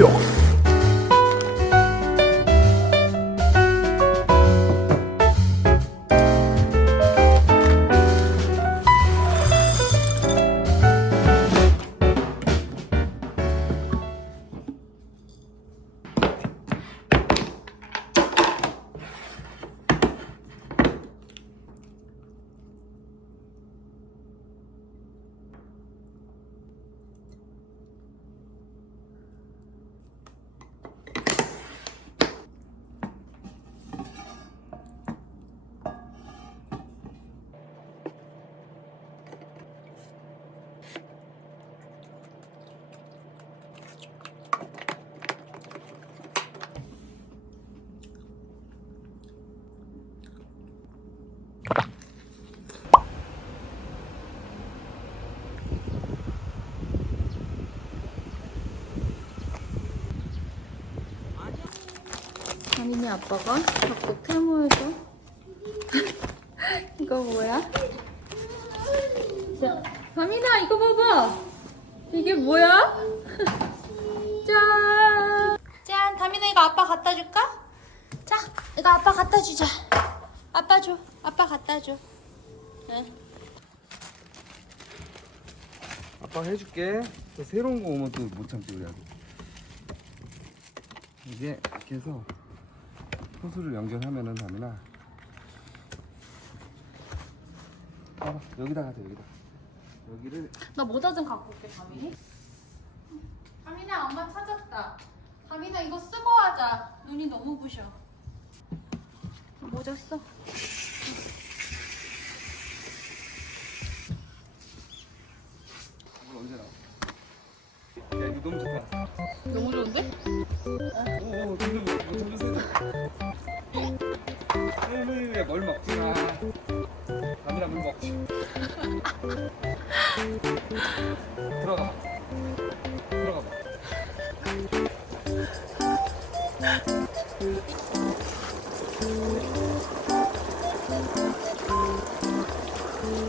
idag. 다민이 아빠가 자꾸 테모에서 이거 뭐야? 자, 다민아 이거 봐봐. 이게 뭐야? 짠. 짠, 다민아 이거 아빠 갖다 줄까? 자, 이거 아빠 갖다 주자. 아빠 줘. 아빠 갖다 줘. 응. 아빠 해줄게. 또 새로운 거 오면 또 못 참지 우리 아들. 이게 이렇게 해서 호수를 연결하면은 다민아. 아 여기다 가자 여기다. 여기를 나 모자 좀 갖고 올게, 다민이. 다민아, 엄마 찾았다. 다민아, 이거 쓰고 하자. 눈이 너무 부셔. 모자 써.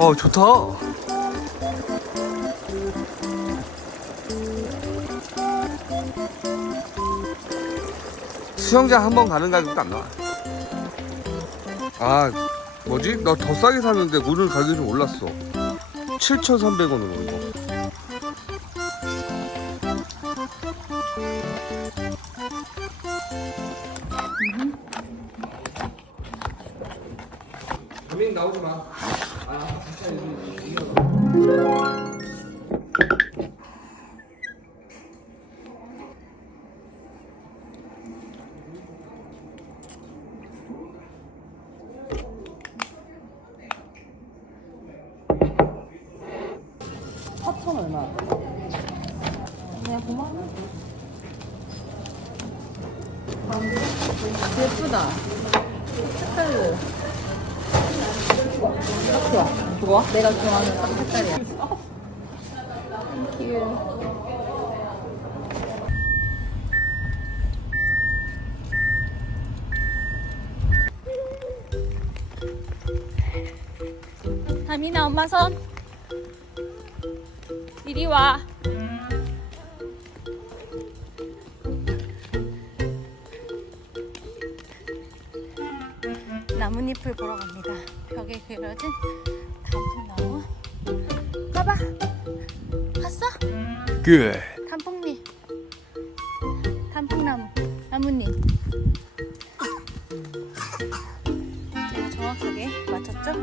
어 좋다. 수영장 한 번 가는 가격도 안 나와. 아 뭐지? 나 더 싸게 샀는데 오늘 가격이 좀 올랐어. 7,300원으로 이거. 가민 나오지 마. 아, 진짜 사천 얼마? 그냥 9만 원? 예쁘다. 색깔로. 딱 좋아. 좋아? 내가 좋아하는 딱 색깔이야. 땡큐. 다민아 엄마 손. 이리 와. 나뭇잎을 보러 갑니다. 벽에 그려진 단풍나무. 봐봐. 봤어? 그. 단풍잎. 단풍나무. 나뭇잎. 제가 정확하게 맞췄죠?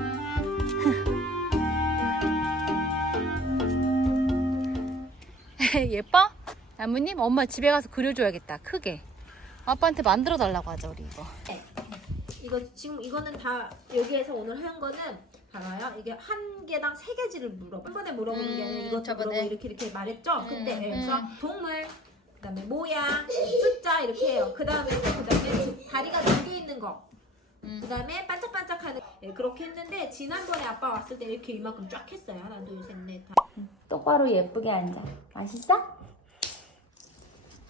예뻐? 나무님 엄마 집에 가서 그려줘야겠다 크게 아빠한테 만들어 달라고 하자 우리 이거 이거 지금 이거는 다 여기에서 오늘 한 거는 봐봐요. 이게 한 개당 세 개지를 물어봐. 한 번에 물어보는 게 아니라 음, 이것도 저번에. 물어보고 이렇게 이렇게 말했죠. 근데 음, 예, 그래서 음. 동물, 그다음에 모양, 숫자 이렇게 해요. 그다음에 또 그다음에 다리가 두개 있는 거. 음. 그다음에 반짝반짝하는 예, 그렇게 했는데 지난번에 아빠 왔을 때 이렇게 이만큼 쫙 했어요. 하나, 둘, 셋, 넷, 다. 똑바로 예쁘게 앉아 맛있어?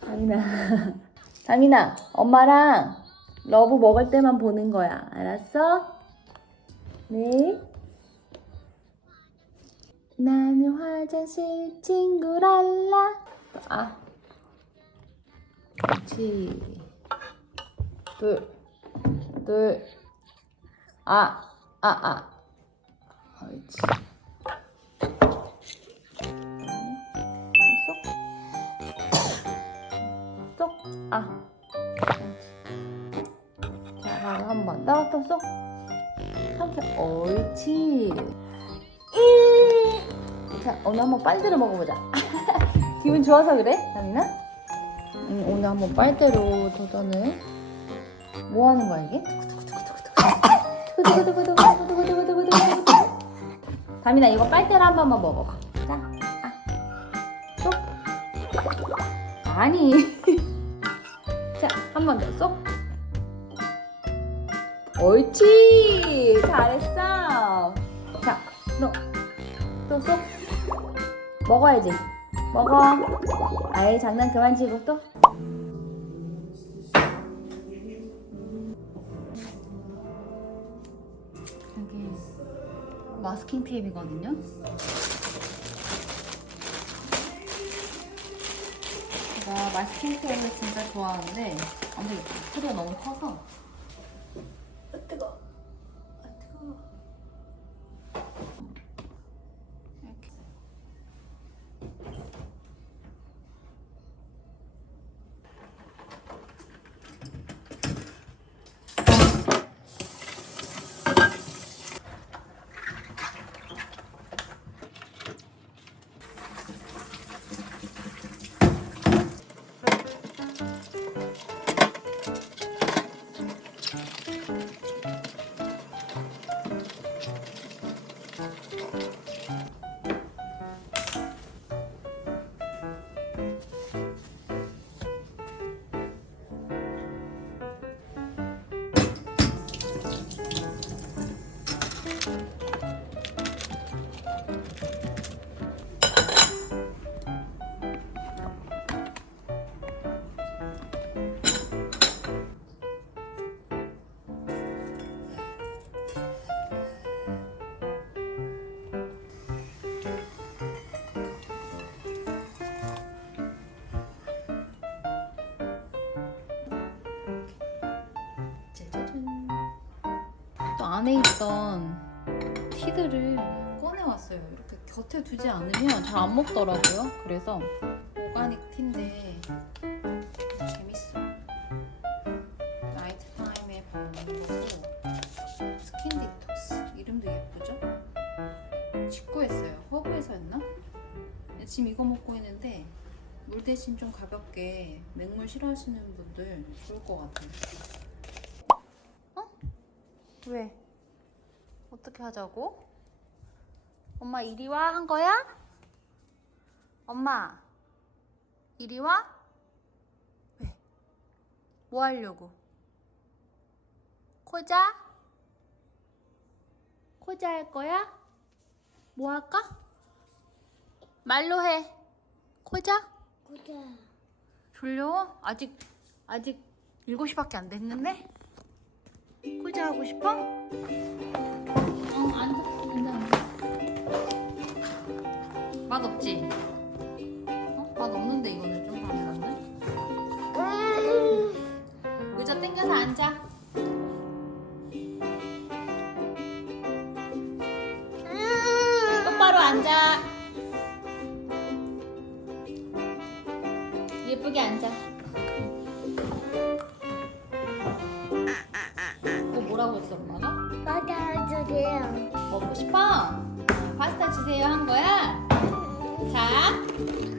다민아 다민아 엄마랑 러브 먹을 때만 보는 거야. 알았어? 네. 나는 화장실 친구 랄라. 아. 그렇지. 둘 둘 아 아아. 아, 옳지 옳지. 음. 자, 오늘 한번 빨대로 먹어보자. 기분 좋아서 그래, 나미나? 음, 오늘 한번 빨대로 도전을. 뭐 하는 거야, 이게? 다민아 이거 빨대로 한 번만 먹어봐. 자, 아, 쏙. 아니. 자, 한 번 더 쏙. 옳지! 잘했어! 자, 너, 또, 또. 먹어야지. 먹어. 아예 장난 그만 치고 또. 여기 마스킹 테이프거든요. 제가 마스킹 테이프를 진짜 좋아하는데 안 되겠다. 소리가 너무 커서 안에 있던 티들을 꺼내왔어요. 이렇게 곁에 두지 않으면 잘 안 먹더라고요. 그래서 오가닉 티인데 재밌어. 나이트 타임에 바르는 거고 스킨 디톡스 이름도 예쁘죠? 직구했어요. 허브에서였나? 지금 이거 먹고 있는데 물 대신 좀 가볍게 맹물 싫어하시는 분들 좋을 것 같아요. 왜? 어떻게 하자고? 엄마 이리 와 한 거야? 엄마 이리 와? 왜? 뭐 하려고? 코자? 코자 할 거야? 뭐 할까? 말로 해. 코자? 고자 졸려? 아직 아직 7시밖에 안 됐는데? 코자 하고 싶어? 맛 없지? 어? 맛 없는데 이거는 좀 가능한데? 의자 땡겨서 앉아. 똑바로 앉아. 예쁘게 앉아. 어, 뭐라고 했어, 엄마가? 받아주세요 먹고 싶어? 아, 파스타 주세요 한 거야? 자,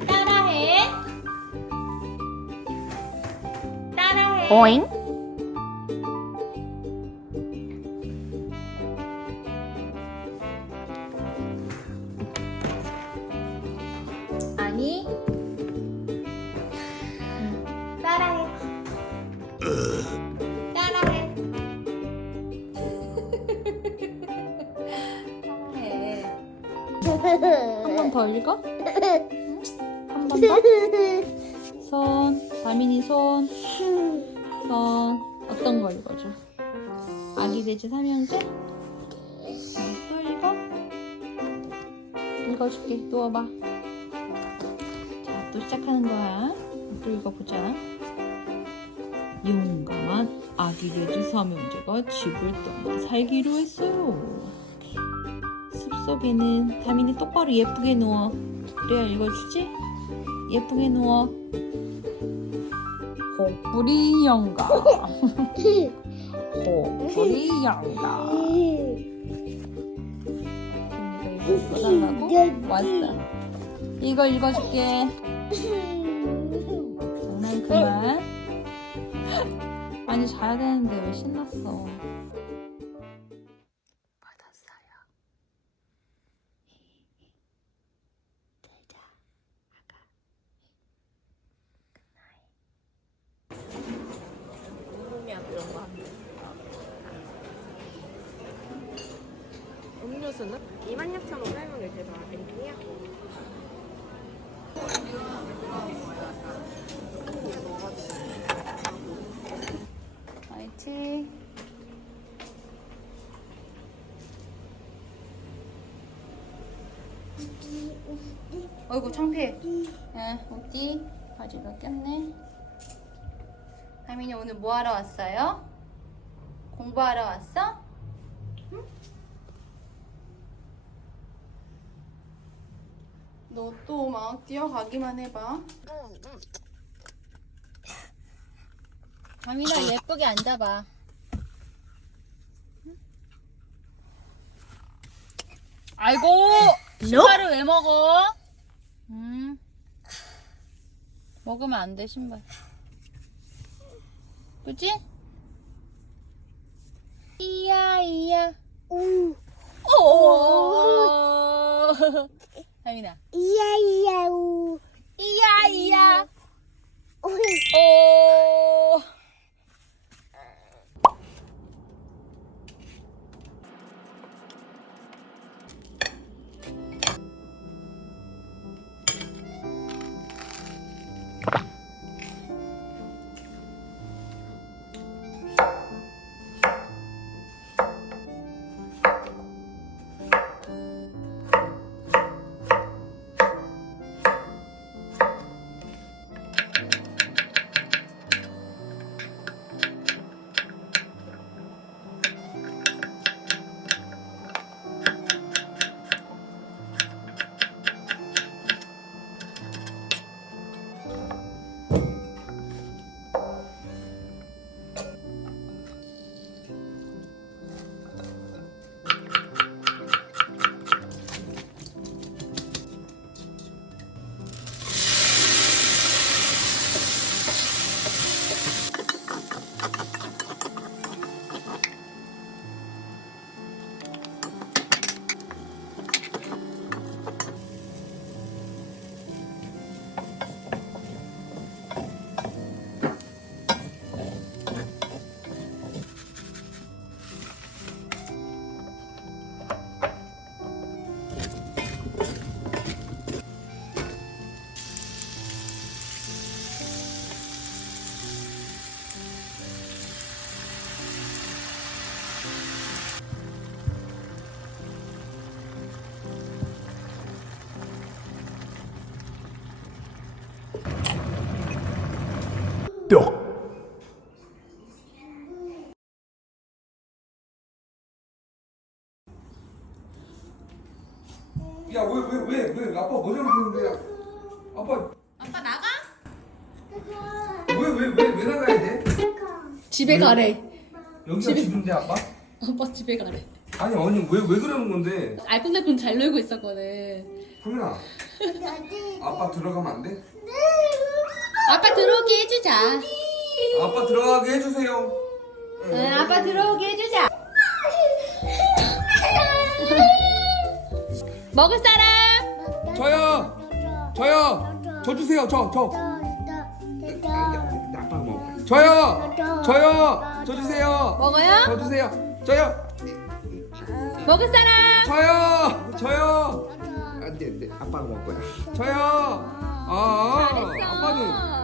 따라해. 따라해. 오잉? 아니. 응. 따라해. 따라해. 따라해. 한번더 읽어? 한 번 더? 손, 다민이 손, 손. 어떤 거 읽어줘? 아기 돼지 삼형제? 응, 또 읽어? 읽어줄게. 누워봐. 자, 또 시작하는 거야. 또 읽어보자. 용감한 아기 돼지 삼형제가 집을 떠나 살기로 했어요. 숲속에는 다민이 똑바로 예쁘게 누워. 그래야 읽어주지? 예쁘게 누워. 호뿌리 영감. 호뿌리. 이거 읽어달라고? 왔어. 이거 읽어줄게. 장난 그만. 아니 자야 되는데 왜 신났어? 받았어요. 잘자 아가 궁금해야 이런 거 하면. 음료수는 26,500원 이렇게 나왔거든요. 화이팅 어이구 창피해. 야, 어디? 바지가 꼈네. 하민이 오늘 뭐 하러 왔어요? 공부하러 왔어? 응? 너 또 막 뛰어가기만 해봐. 하민아 예쁘게 앉아봐. 아이고 신발을 왜 먹어? 음 먹으면 안 돼 신발. 그치? 이야 이야. 우. 오. 하민아 이야 이야 우. 이야 이야. 우. 오. 야 왜 왜 왜 왜 아빠 뭐 잘못했는데 아빠 아빠 나가? 왜 왜 왜 왜 나가야 돼? 집에 가래. 여기가 집인데 아빠? 아빠 집에 가래. 아니 언니 왜 왜 그러는 건데? 알콩달콩 잘 놀고 있었거든. 하민아 아빠 들어가면 안 돼? 아빠 들어오게 해주자. 아빠 들어가게 해주세요 응, 아빠 들어오게 해주자. 먹을 사람? 저요! 저요! 저 주세요. 저 저. 아빠가 먹어 저요! 저요! 저 주세요. 먹어요? 저 주세요. 저요! 먹을 사람? 저요! 저요! 안돼 안돼. 아빠가 먹을 거야. 저요! 아, 아 잘했어. 아빠는